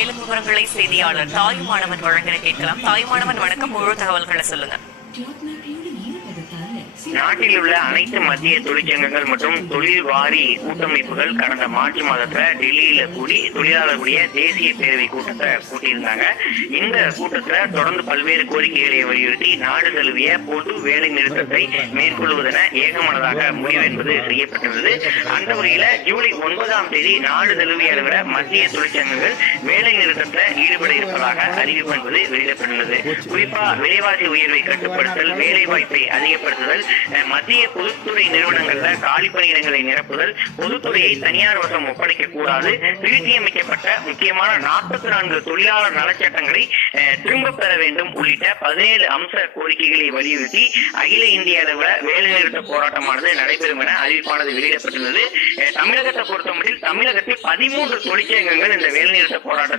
மேலும் விவரங்களை செய்தியாளர் தாயுமானவன் வழங்க கேட்கலாம். தாயுமானவன் வணக்கம். முழு தகவல்களை சொல்லுங்க. நாட்டில் உள்ள அனைத்து மத்திய தொழிற்சங்கங்கள் மற்றும் தொழில் வாரி கூட்டமைப்புகள் கடந்த மார்ச் மாதத்துல டெல்லியில கூடி தொழிலாளர்களுடைய தேசிய பேரவை கூட்டத்தை கூட்டியிருந்தாங்க. இந்த கூட்டத்துல தொடர்ந்து பல்வேறு கோரிக்கைகளை வலியுறுத்தி நாடு தழுவிய பொது வேலை நிறுத்தத்தை மேற்கொள்வதென ஏகமனதாக முடிவு என்பது செய்யப்பட்டிருந்தது அந்த வகையில ஜூலை ஒன்பதாம் தேதி நாடு தழுவிய அளவில் மத்திய தொழிற்சங்கங்கள் வேலை நிறுத்தத்தை ஈடுபட இருப்பதாக அறிவிப்பு என்பது வெளியிடப்பட்டுள்ளது. குறிப்பா விலைவாசி உயர்வை அதிகப்படுத்துதல் வேலை வாய்ப்பை அதிகப்படுத்துதல் மத்திய பொதுத்துறை நிறுவனங்கள்ல காலி பணியிடங்களை நிரப்புதல் பொதுத்துறையை தனியார் வசம் ஒப்படைக்க கூடாது திருத்தியமைக்கப்பட்ட முக்கியமான நாற்பத்தி நான்கு தொழிலாளர் நலச்சட்டங்களை திரும்ப பெற வேண்டும் உள்ளிட்ட பதினேழு அம்ச கோரிக்கைகளை வலியுறுத்தி அகில இந்திய அளவில் வேலைநிறுத்த போராட்டமானது நடைபெறும் என அறிவிப்பானது வெளியிடப்பட்டுள்ளது. தமிழகத்தை பொறுத்தமட்டில் தமிழகத்தில் பதிமூன்று தொழிற்சங்கங்கள் இந்த வேலைநிறுத்த போராட்டத்தை